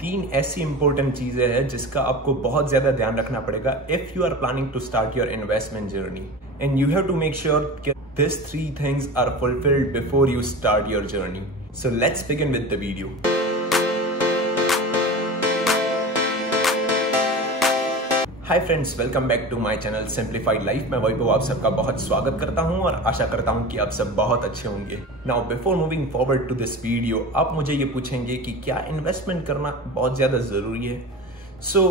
तीन ऐसी इंपॉर्टेंट चीजें हैं जिसका आपको बहुत ज्यादा ध्यान रखना पड़ेगा if you are planning to start your investment journey, and you have to make sure these three things are fulfilled before you start your journey. So let's begin with the video. Hi friends, welcome back to my channel Simplified Life. मैं वैभव आप सबका बहुत स्वागत करता हूं और आशा करता हूं कि आप सब बहुत अच्छे होंगे. Now before moving forward to this video, आप मुझे ये पूछेंगे कि क्या इन्वेस्टमेंट करना बहुत ज्यादा जरूरी है? So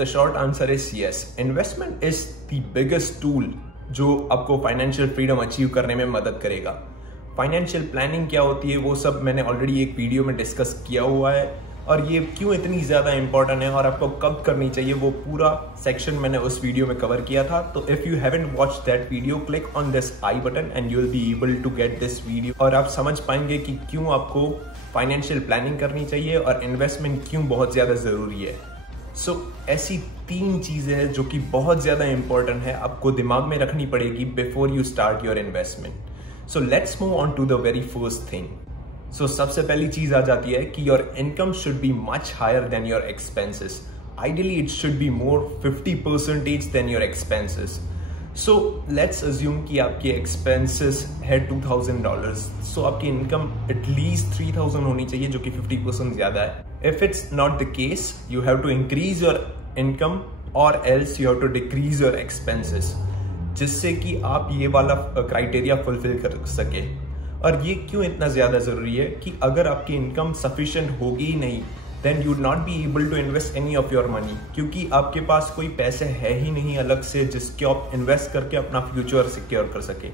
the short answer is yes. Investment is the biggest tool जो आपको फाइनेंशियल फ्रीडम अचीव करने में मदद करेगा. फाइनेंशियल प्लानिंग क्या होती है वो सब मैंने ऑलरेडी एक वीडियो में डिस्कस किया हुआ है, और ये क्यों इतनी ज़्यादा इंपॉर्टेंट है और आपको कब करनी चाहिए वो पूरा सेक्शन मैंने उस वीडियो में कवर किया था. तो if you haven't watched that video, click on this i button and you will be able to get this video, और आप समझ पाएंगे कि क्यों आपको फाइनेंशियल प्लानिंग करनी चाहिए और इन्वेस्टमेंट क्यों बहुत ज़्यादा ज़रूरी है. ऐसी तीन चीजें हैं जो कि बहुत ज्यादा इंपॉर्टेंट है, आपको दिमाग में रखनी पड़ेगी before you start your investment. So let's move on to the very first thing. सबसे पहली चीज आ जाती है कि your income should be much higher than your expenses. Ideally it should be more 50% than your expenses. Let's assume कि आपके expenses है $2,000. आपकी इनकम एटलीस्ट 3,000 होनी चाहिए, जो कि 50% ज्यादा है. If it's not the case, you have to increase your income or else you have to decrease your expenses, जिससे कि आप ये वाला क्राइटेरिया फुलफिल कर सके. और ये क्यों इतना ज़्यादा ज़रूरी है कि अगर आपकी इनकम सफिशिएंट होगी ही नहीं, then you would not be able to invest any of your money, क्योंकि आपके पास कोई पैसे है ही नहीं अलग से जिसके आप इन्वेस्ट करके अपना फ्यूचर सिक्योर कर सके.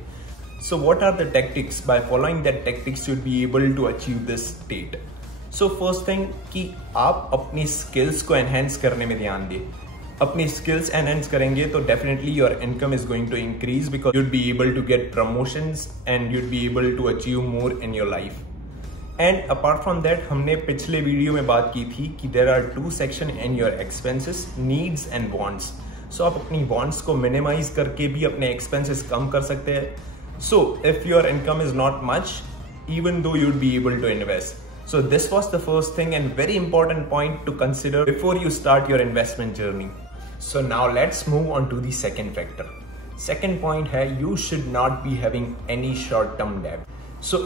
So what are the tactics? By following that tactics, you would be able to achieve this state. First thing कि आप अपनी स्किल्स को एनहेंस करने में ध्यान दें. अपनी स्किल्स एनहेंस करेंगे तो definitely your income is going to increase, because you'd be able to get promotions and you'd be able to achieve more in your life. And apart from that, हमने पिछले video में बात की थी कि there are two section in your expenses, needs and wants. आप अपनी wants को मिनिमाइज करके भी अपने एक्सपेंसेस कम कर सकते हैं. If your income is not much, even though you'd be able to invest. So this was the first thing and very important point to consider before you start your investment journey. So now let's move on to the second factor. Second point है, you should not be having any short-term debt.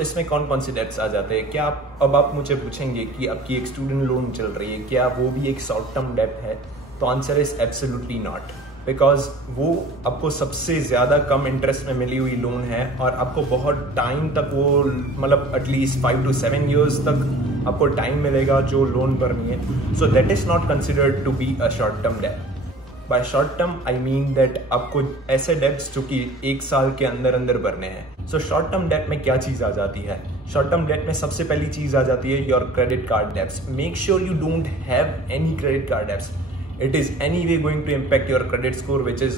इसमें कौन कौन से dates आ जाते हैं? क्या आप मुझे पूछेंगे कि आपकी एक स्टूडेंट लोन चल रही है, क्या वो भी एक शॉर्ट टर्म डेट है? तो answer is absolutely not, because वो आपको सबसे ज़्यादा कम इंटरेस्ट में मिली हुई लोन है और आपको बहुत टाइम तक वो, मतलब एटलीस्ट 5 to 7 years तक आपको टाइम मिलेगा जो लोन भरनी है. So that is not considered to be a short term debt. By short term I mean that आपको ऐसे डेट्स जो कि 1 साल के अंदर अंदर भरने हैं. शॉर्ट टर्म डेट में क्या चीज़ आ जाती है? शॉर्ट टर्म डेट में सबसे पहली चीज़ आ जाती है your credit card debts. Make sure you don't have any credit card debts. It is anyway going to impact your credit score, which is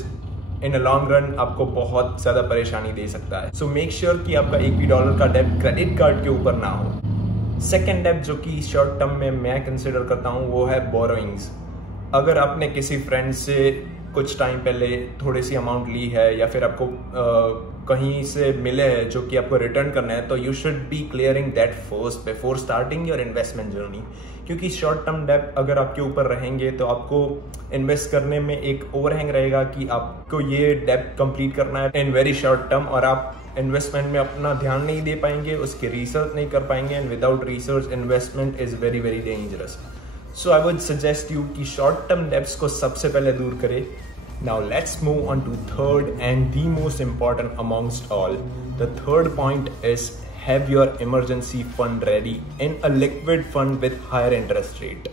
in a long run आपको बहुत ज़्यादा परेशानी दे सकता है. So make sure कि आपका एक भी डॉलर का डेट क्रेडिट कार्ड के ऊपर ना हो. सेकेंड डेट जो कि शॉर्ट टर्म में मैं कंसिडर करता हूँ वो है बोरोइंग्स. अगर आपने किसी फ्रेंड से कुछ टाइम पहले थोड़ी सी अमाउंट ली है या फिर आपको कहीं से मिले हैं जो कि आपको रिटर्न करना है, तो you should be clearing that first before starting your investment journey. क्योंकि शॉर्ट टर्म डेट अगर आपके ऊपर रहेंगे तो आपको इन्वेस्ट करने में एक ओवरहैंग रहेगा कि आपको ये डेट कंप्लीट करना है इन वेरी शॉर्ट टर्म, और आप इन्वेस्टमेंट में अपना ध्यान नहीं दे पाएंगे, उसकी रिसर्च नहीं कर पाएंगे, and without research investment is very very dangerous. I would suggest you कि शॉर्ट टर्म डेट्स को सबसे पहले दूर करें. Now let's move on to third and the most important amongst all. The third point is have your emergency fund ready in a liquid fund with higher interest rate.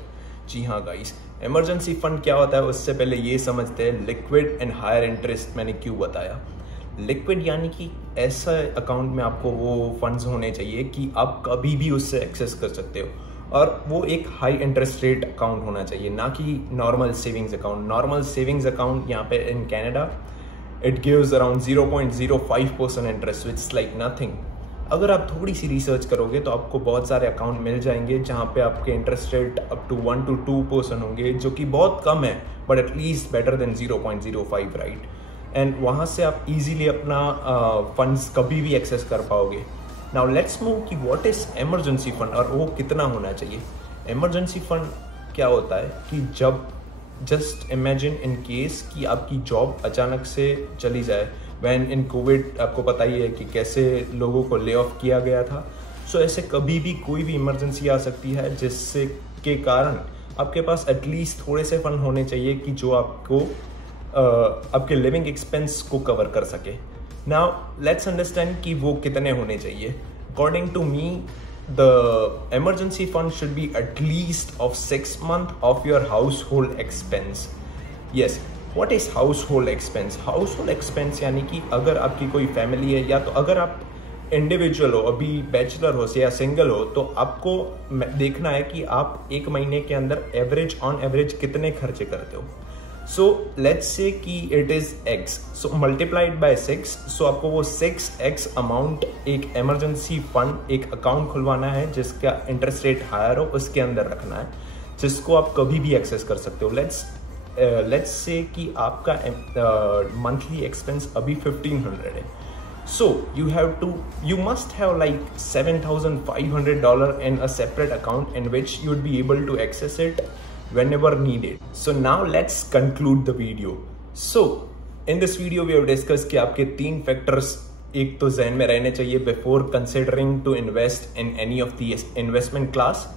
जी हाँ guys, emergency fund क्या होता है उससे पहले ये समझते हैं liquid and higher interest मैंने क्यों बताया. लिक्विड यानी कि ऐसा अकाउंट में आपको वो फंड्स होने चाहिए कि आप कभी भी उससे एक्सेस कर सकते हो, और वो एक हाई इंटरेस्ट रेट अकाउंट होना चाहिए, ना कि normal savings account. Normal savings account यहाँ पे in Canada it gives around 0.05% interest, which is like nothing. अगर आप थोड़ी सी रिसर्च करोगे तो आपको बहुत सारे अकाउंट मिल जाएंगे जहाँ पे आपके interest rate up to 1 to 2% होंगे, जो कि बहुत कम है, but at least better than 0.05, right. And वहाँ से आप इजीली अपना फंड्स कभी भी एक्सेस कर पाओगे. नाउ लेट्स मूव कि व्हाट इज इमरजेंसी फंड और वो कितना होना चाहिए. इमरजेंसी फंड क्या होता है कि जब जस्ट इमेजिन इन केस कि आपकी जॉब अचानक से चली जाए, व्हेन इन कोविड आपको पता ही है कि कैसे लोगों को ले ऑफ किया गया था। सो ऐसे कभी भी कोई भी इमरजेंसी आ सकती है जिससे के कारण आपके पास एटलीस्ट थोड़े से फंड होने चाहिए कि जो आपको आपके लिविंग एक्सपेंस को कवर कर सके। नाउ लेट्स अंडरस्टैंड कि वो कितने होने चाहिए। According to me the emergency fund should be at least of 6 months of your household expense. Yes, what is household expense? Household expense यानी कि अगर आपकी कोई फैमिली है या तो अगर आप इंडिविजुअल हो, अभी बैचलर हो या सिंगल हो, तो आपको देखना है कि आप एक महीने के अंदर ऑन एवरेज कितने खर्चे करते हो। सो लेट्स से कि it is x, so multiplied by 6, सो आपको वो 6x अमाउंट एक इमरजेंसी फंड, एक अकाउंट खुलवाना है जिसका इंटरेस्ट रेट हायर हो, उसके अंदर रखना है, जिसको आप कभी भी एक्सेस कर सकते हो। लेट्स से कि आपका मंथली एक्सपेंस अभी 1500 है। So you must have like $7,500 in a separate account in which you would be able to access it whenever needed. So now let's conclude the video. So in this video we have discussed कि आपके 3 factors एक तो ज़हन में रहने चाहिए before considering to invest in any of the investment class.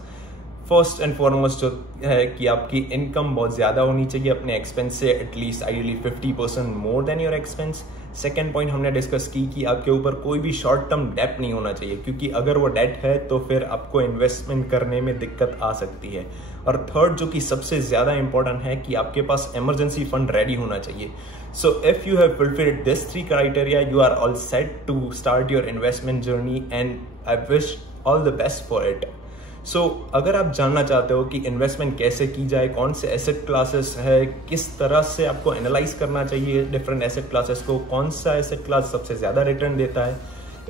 First and foremost जो है कि आपकी इनकम बहुत ज़्यादा होनी चाहिए अपने एक्सपेंस से, at least ideally 50% more than your expense. Second point हमने डिस्कस की कि आपके ऊपर कोई भी शॉर्ट टर्म डेट नहीं होना चाहिए, क्योंकि अगर वो डेट है तो फिर आपको इन्वेस्टमेंट करने में दिक्कत आ सकती है। और थर्ड जो कि सबसे ज़्यादा इंपॉर्टेंट है कि आपके पास इमरजेंसी फंड रेडी होना चाहिए। So if you have fulfilled this 3 criteria, you are all set to start your investment journey and I wish all the best for it. So अगर आप जानना चाहते हो कि इन्वेस्टमेंट कैसे की जाए, कौन से एसेट क्लासेस है, किस तरह से आपको एनालाइज करना चाहिए डिफरेंट एसेट क्लासेस को, कौन सा एसेट क्लास सबसे ज़्यादा रिटर्न देता है,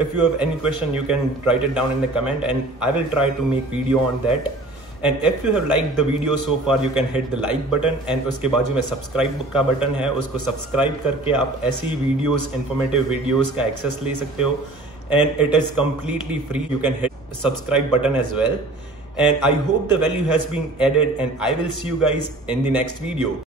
if you have any question you can write it down in the comment and I will try to make video on that. And if you have like the video so far you can hit the like button and उसके बाजू में subscribe का button है, उसको subscribe करके आप ऐसी videos, informative videos का एक्सेस ले सकते हो and it is completely free. You can hit subscribe button as well, and I hope the value has been added and I will see you guys in the next video.